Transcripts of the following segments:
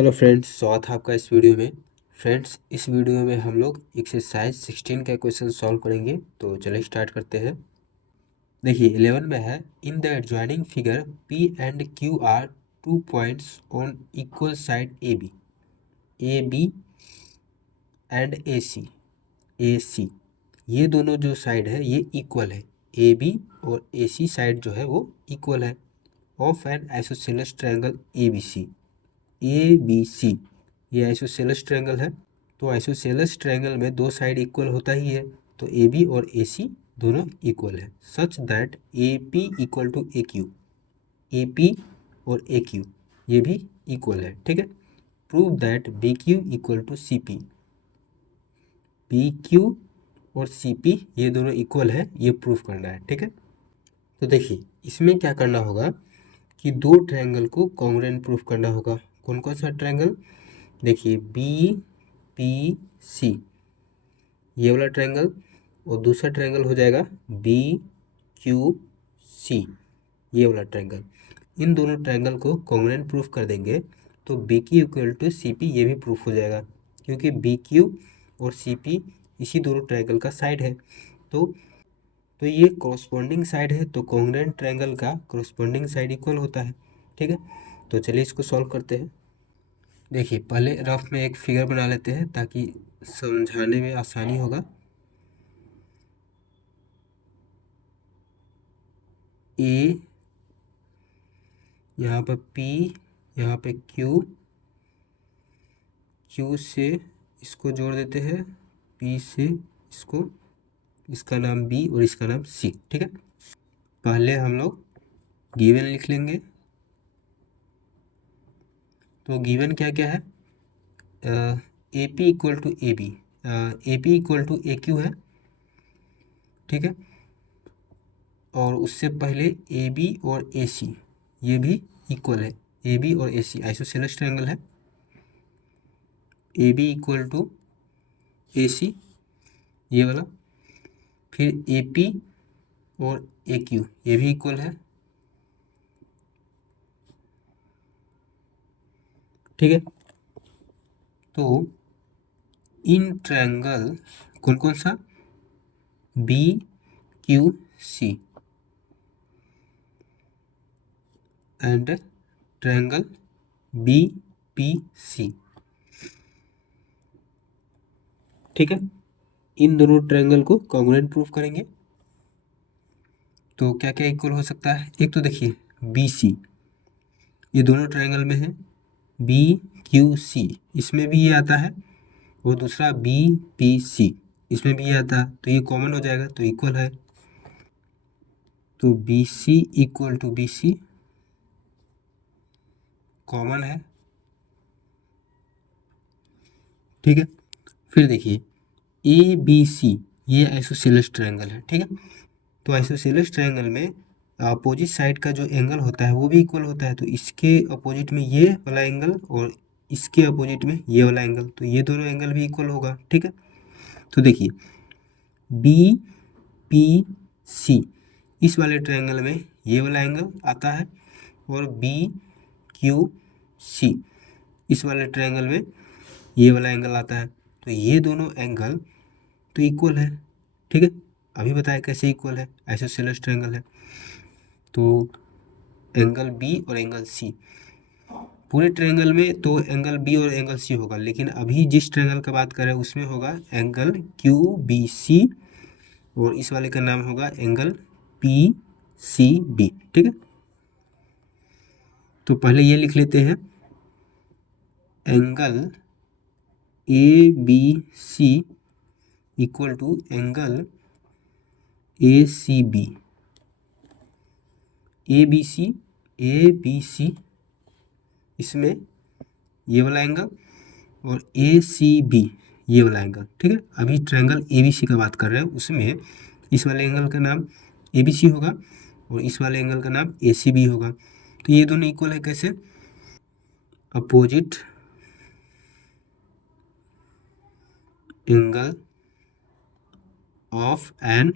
Hello friends, स्वागत है आपका इस वीडियो में। फ्रेंड्स, इस वीडियो में हम लोग एक्सरसाइज 16 का क्वेश्चन सॉल्व करेंगे। तो चलिए स्टार्ट करते हैं। देखिए 11 में है, in the adjoining figure P and Q R 2 points on equal side A B and A C. ये दोनों जो साइड है ये इक्वल है। ए बी और ए सी साइड जो है वो इक्वल है of an isosceles triangle A B C. ये आइसोसेलेस ट्रायंगल है। तो आइसोसेलेस ट्रायंगल में दो साइड इक्वल होता ही है, तो ए बी और ए सी दोनों इक्वल है। Such that A P equal to A Q, A P और ए क्यू ये भी इक्वल है। ठीक है। Prove that B Q equal to C P, B Q और सी पी ये दोनों इक्वल है, ये प्रूफ करना है। ठीक है। तो देखिए इसमें क्या करना होगा कि दो ट्रायंगल को कॉन्ग्रुएंट प्रूफ करना होगा। कौन कौन सा ट्रायंगल? देखिए बी पी सी ये वाला ट्रायंगल, और दूसरा ट्रायंगल हो जाएगा बी क्यू सी ये वाला ट्रायंगल। इन दोनों ट्रायंगल को कॉन्ग्रुएंट प्रूफ कर देंगे तो B Q equal to C P ये भी प्रूफ हो जाएगा, क्योंकि बी क्यू और सी पी इसी दोनों ट्रायंगल का साइड है। तो ये कॉरस्पॉन्डिंग साइड है, तो कॉन्ग्रुएंट ट्रायंगल का कॉरस्पॉन्डिंग साइड इक्वल होता है। ठीक है। तो चलिए इसको सॉल्व करते हैं। देखिए पहले रफ में एक फिगर बना लेते हैं ताकि समझाने में आसानी होगा। ए, यहाँ पर P, यहाँ पे Q, Q से इसको जोड़ देते हैं, P से इसको, इसका नाम B और इसका नाम C। ठीक है। पहले हम लोग गिवन लिख लेंगे। तो गिवन क्या क्या है? A P equal to A B, A P equal to A Q है। ठीक है। और उससे पहले ए बी और ए सी ये भी इक्वल है। ए बी और ए सी आइसोसेलेस ट्रायंगल है। A B equal to A C ये वाला। फिर ए पी और ए क्यू ये भी इक्वल है। ठीक है। तो इन ट्रायंगल कौन कौन सा? B Q C and triangle B P C. ठीक है। इन दोनों ट्रायंगल को कॉन्ग्रुएंट प्रूफ करेंगे। तो क्या क्या इक्वल हो सकता है? एक तो देखिए बी सी ये दोनों ट्रायंगल में है, बी क्यू सी इसमें भी ये आता है, और दूसरा बी पी सी इसमें भी ये आता है, तो ये कॉमन हो जाएगा तो इक्वल है। तो B C equal to B C common है। ठीक है। फिर देखिए ए बी सी ये आइसोसेलेस ट्रायंगल है। ठीक है। तो आइसोसेलेस ट्रायंगल में अपोजिट साइड का जो एंगल होता है वो भी इक्वल होता है। तो इसके अपोजिट में ये वाला एंगल और इसके अपोजिट में ये वाला एंगल, तो ये दोनों एंगल भी इक्वल होगा। ठीक है। तो देखिए बी पी सी इस वाले ट्रायंगल में ये वाला एंगल आता है, और बी क्यू सी इस वाले ट्रायंगल में ये वाला एंगल आता है। तो ये दोनों एंगल तो इक्वल है। ठीक है। अभी बताया कैसे इक्वल है, आइसोसेलेस ट्रायंगल है। तो एंगल बी और एंगल सी, पूरे ट्रायंगल में तो एंगल बी और एंगल सी होगा, लेकिन अभी जिस ट्रायंगल का बात कर रहे हैं उसमें होगा एंगल क्यू बी सी, और इस वाले का नाम होगा एंगल पी सी बी। ठीक है। तो पहले ये लिख लेते हैं, angle A B C equal to angle A C B. A B C इसमें ये वाला एंगल, और ए सी बी ये वाला एंगल। ठीक है। अभी ट्रायंगल ए बी सी का बात कर रहे हैं, उसमें इस वाले एंगल का नाम ए बी सी होगा और इस वाले एंगल का नाम ए सी बी होगा। तो ये दोनों इक्वल है कैसे? Opposite angle of an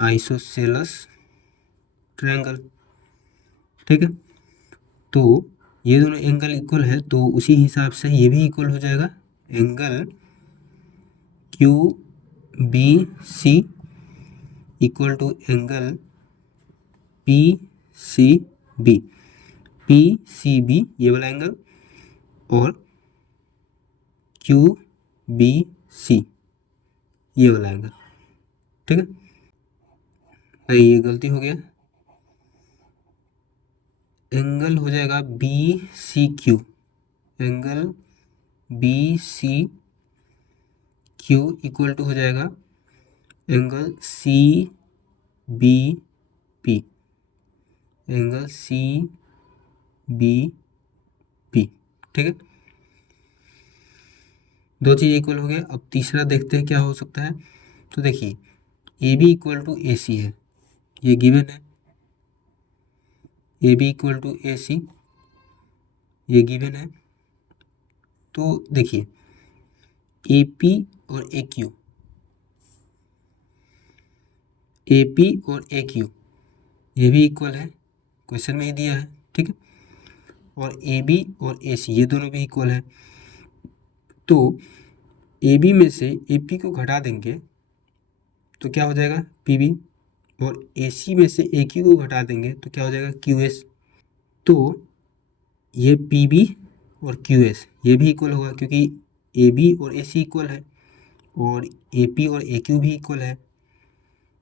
isosceles triangle. ठीक है। तो ये दोनों एंगल इक्वल है तो उसी हिसाब से ये भी इक्वल हो जाएगा। Angle Q B C equal to angle P C B. P C B ये वाला एंगल और क्यू बी सी ये वाला एंगल। ठीक है, नहीं ये गलती हो गया, एंगल हो जाएगा B C Q. Angle B C Q equal to हो जाएगा angle C B P. Angle C B P. ठीक है, दो चीज़ इक्वल हो गया। अब तीसरा देखते हैं क्या हो सकता है। तो देखिए A B equal to A C है, ये गिवन है। A B equal to A C ये गिवन है। तो देखिए ए पी और ए क्यू, ए पी और ए क्यू ये भी इक्वल है, क्वेश्चन में ही दिया है। ठीक है, और ए बी और ए सी ये दोनों भी इक्वल है। तो ए बी में से ए पी को घटा देंगे तो क्या हो जाएगा पी बी, और ए सी में से ए क्यू को घटा देंगे तो क्या हो जाएगा क्यू एस। तो ये पी बी और क्यू एस ये भी इक्वल होगा क्योंकि ए बी और ए सी इक्वल है और ए पी और ए क्यू भी इक्वल है।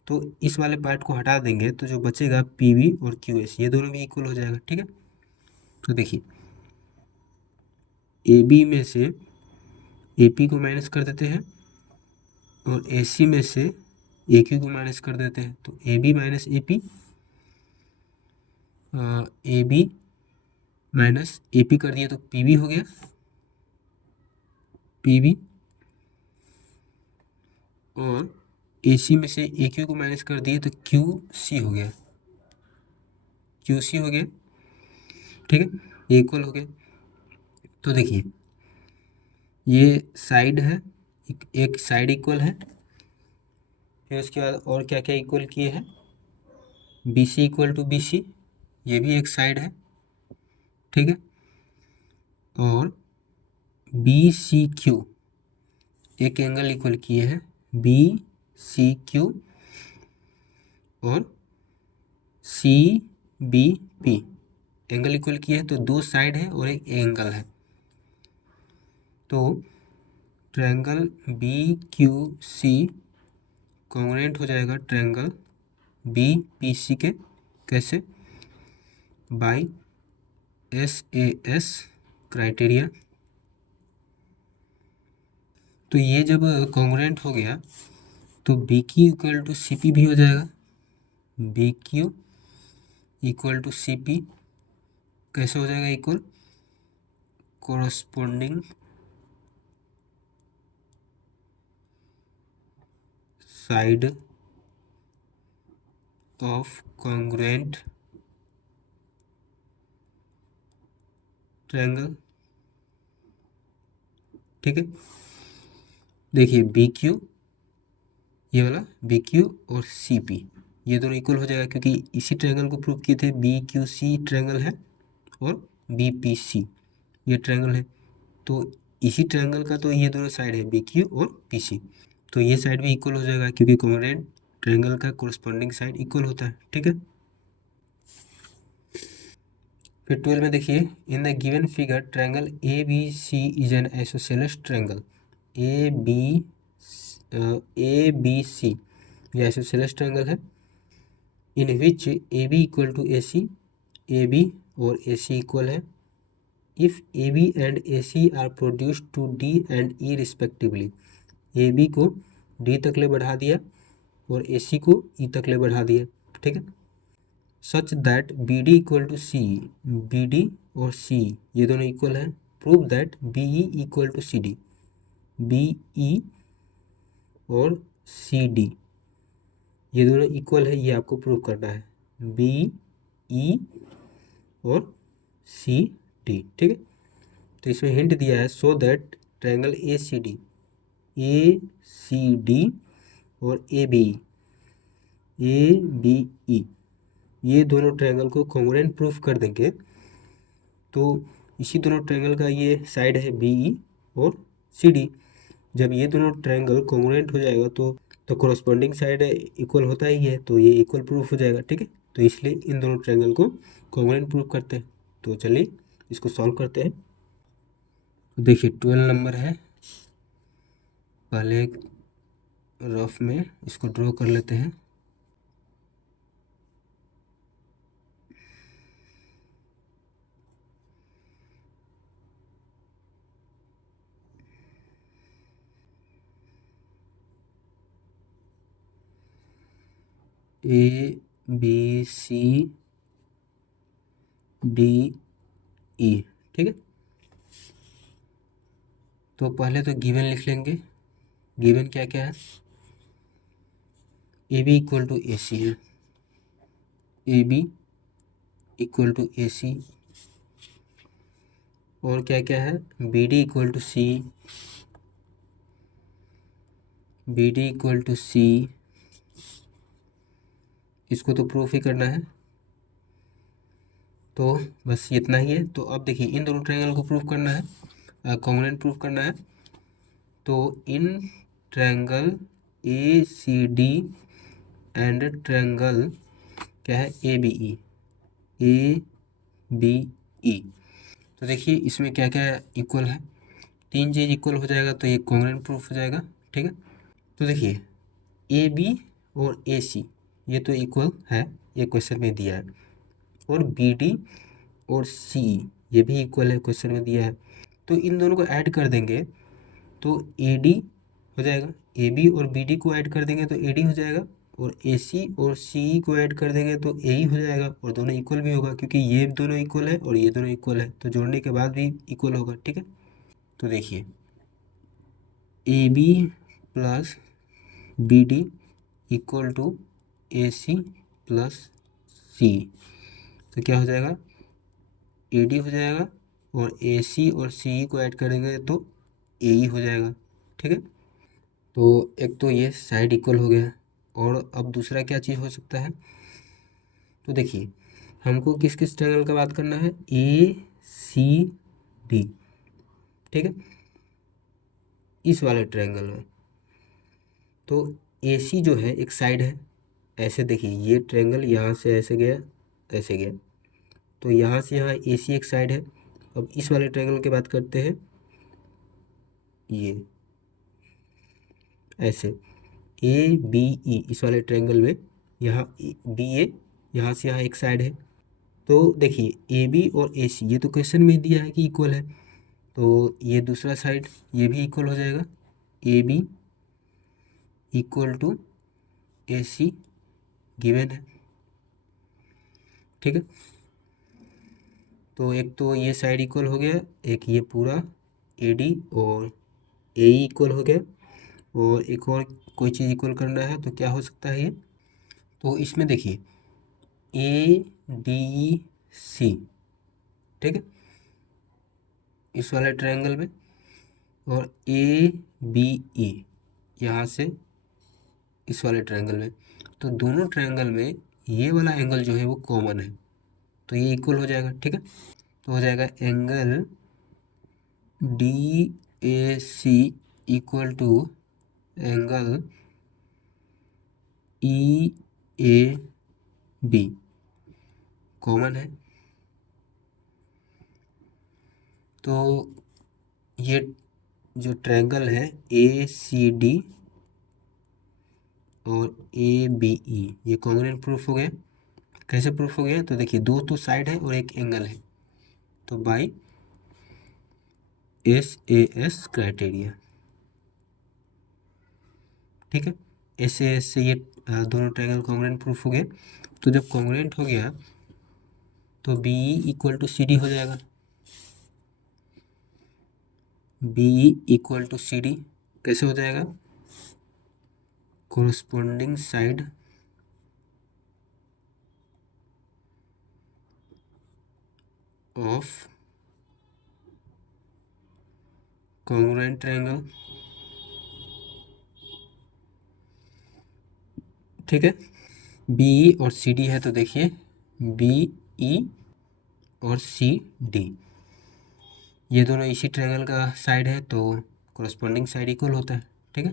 तो इस वाले पार्ट को हटा देंगे तो जो बचेगा पी बी और क्यू एस ये दोनों भी इक्वल हो जाएगा। ठीक है, तो देखिए ए बी में से ए पी को माइनस कर देते हैं और ए सी में से ए क्यू को माइनस कर देते हैं। तो A B minus A P, A B minus A P कर दिए तो पी बी हो गया, पी बी। और ए सी में से ए क्यू को माइनस कर दिए तो क्यू सी हो गया, क्यू सी हो गया। ठीक है, ये इक्वल हो गया। तो देखिए ये साइड है, एक साइड इक्वल है। फिर उसके बाद और क्या क्या इक्वल किए हैं, B C equal to B C ये भी एक साइड है। ठीक है, और बी सी क्यू एक एंगल इक्वल किए हैं, बी सी क्यू और C B P angle equal किए हैं। तो दो साइड है और एक एंगल है। तो triangle B Q C congruent हो जाएगा ट्रायंगल बी पी सी के। कैसे, by S A S criteria. तो ये जब कॉन्ग्रुएंट हो गया तो B Q equal to C P भी हो जाएगा। B Q equal to C P कैसे हो जाएगा equal, corresponding side of congruent triangle. ठीक है, देखिए बी क्यू ये वाला बी क्यू और सी पी ये दोनों इक्वल हो जाएगा क्योंकि इसी ट्रायंगल को प्रूव किए थे। बी क्यू सी ट्रायंगल है और बी पी सी ये ट्रायंगल है। तो इसी ट्रायंगल का तो ये दोनों साइड है बी क्यू और पी सी, तो ये साइड भी इक्वल हो जाएगा क्योंकि कॉन्ग्रुएंट ट्रायंगल का कोरस्पोंडिंग साइड इक्वल होता है। ठीक है, फिर 12 में देखिए in the given figure triangle A B C is an isosceles triangle. A B C ये आइसोसेलेस ट्रायंगल है in which A B equal to A C, A B और ए सी इक्वल है if A B and A C R produced to D and E respectively. A B को D तक ले बढ़ा दिया और A सी को ई तक ले बढ़ा दिया। ठीक है, such that B D equal to C, B D और सी ये दोनों इक्वल है। Prove that B E equal to C D, B E और सी डी ये दोनों इक्वल है, ये आपको प्रूव करना है, बी ई और सी डी। ठीक है, तो इसमें हिंट दिया है so that triangle A C D और ए बी ई ये दोनों ट्रायंगल को कॉन्ग्रुएंट प्रूफ कर देंगे तो इसी दोनों ट्रायंगल का ये साइड है बी ई और सी डी। जब ये दोनों ट्रायंगल कॉन्ग्रुएंट हो जाएगा तो कॉरस्पॉन्डिंग साइड इक्वल होता ही है, तो ये इक्वल प्रूफ हो जाएगा। ठीक है, तो इसलिए इन दोनों ट्रायंगल को कॉन्ग्रुएंट प्रूफ करते हैं। तो चलिए इसको सॉल्व करते हैं। तो देखिए 12 नंबर है, पहले रफ में इसको ड्रॉ कर लेते हैं। ए बी सी डी ई, ठीक है। तो पहले तो गिवन लिख लेंगे। गिवन क्या क्या है, A B equal to A C है, A B equal to A C. और क्या क्या है, B D equal to C, B D equal to C. इसको तो प्रूफ ही करना है, तो बस इतना ही है। तो अब देखिए इन दोनों ट्रायंगल को प्रूफ करना है, कॉन्ग्रुएंट प्रूफ करना है। तो in triangle A C D and triangle क्या है A B E, A B E. तो देखिए इसमें क्या क्या इक्वल है, तीन चीज़ इक्वल हो जाएगा तो ये कॉन्ग्रुएंट प्रूफ हो जाएगा। ठीक है, तो देखिए ए बी और ए सी ये तो इक्वल है, ये क्वेश्चन में दिया है। और बी डी और सी ये भी इक्वल है, क्वेश्चन में दिया है। तो इन दोनों को ऐड कर देंगे तो ए डी हो जाएगा, ए बी और बी डी को ऐड कर देंगे तो ए डी हो जाएगा, और ए सी और सी को ऐड कर देंगे तो ए ही हो जाएगा। और दोनों इक्वल भी होगा क्योंकि ये दोनों इक्वल है और ये दोनों इक्वल है, तो जोड़ने के बाद भी इक्वल होगा। ठीक है, तो देखिए A B plus B D equal to A C plus C, तो क्या हो जाएगा, ए डी हो जाएगा, और ए सी और सी को ऐड करेंगे तो ए ही हो जाएगा। ठीक है, तो एक तो ये साइड इक्वल हो गया। और अब दूसरा क्या चीज़ हो सकता है, तो देखिए हमको किस किस ट्रायंगल का बात करना है, ए सी डी। ठीक है, इस वाले ट्रायंगल में तो ए सी जो है एक साइड है, ऐसे देखिए ये ट्रायंगल यहाँ से ऐसे गया, ऐसे गया, तो यहाँ से यहाँ ए सी एक साइड है। अब इस वाले ट्रायंगल की बात करते हैं, ये ऐसे ए बी ई, इस वाले ट्रायंगल में यहाँ बी ए यहाँ से यहाँ एक साइड है। तो देखिए ए बी और ए सी ये तो क्वेश्चन में दिया है कि इक्वल है, तो ये दूसरा साइड ये भी इक्वल हो जाएगा, A B equal to A C given है। ठीक है, तो एक तो ये साइड इक्वल हो गया, एक ये पूरा ए डी और ए इक्वल हो गया, और एक और कोई चीज़ इक्वल करना है तो क्या हो सकता है ये, तो इसमें देखिए ए डी सी, ठीक है, इस वाले ट्रायंगल में, और ए बी ई यहाँ से इस वाले ट्रायंगल में। तो दोनों ट्रायंगल में ये वाला एंगल जो है वो कॉमन है, तो ये इक्वल हो जाएगा। ठीक है, तो हो जाएगा angle D A C equal to angle E A B, common है। तो ये जो ट्रायंगल है ए सी डी और ए बी ई ये कॉन्ग्रुएंट प्रूफ हो गया। कैसे प्रूफ हो गया, तो देखिए दो तो साइड है और एक एंगल है, तो by S A S criteria. ठीक है, एस ए एस से ये दोनों ट्रायंगल कॉन्ग्रुएंट प्रूफ हो गए। तो जब कॉन्ग्रुएंट हो गया तो B equal to C D हो जाएगा, B equal to C D कैसे हो जाएगा, corresponding side of congruent triangle. ठीक है, बी और सी डी है, तो देखिए बी ई और सी डी, ये दोनों इसी ट्रायंगल का साइड है तो कोरस्पॉन्डिंग साइड इक्वल होता है। ठीक है।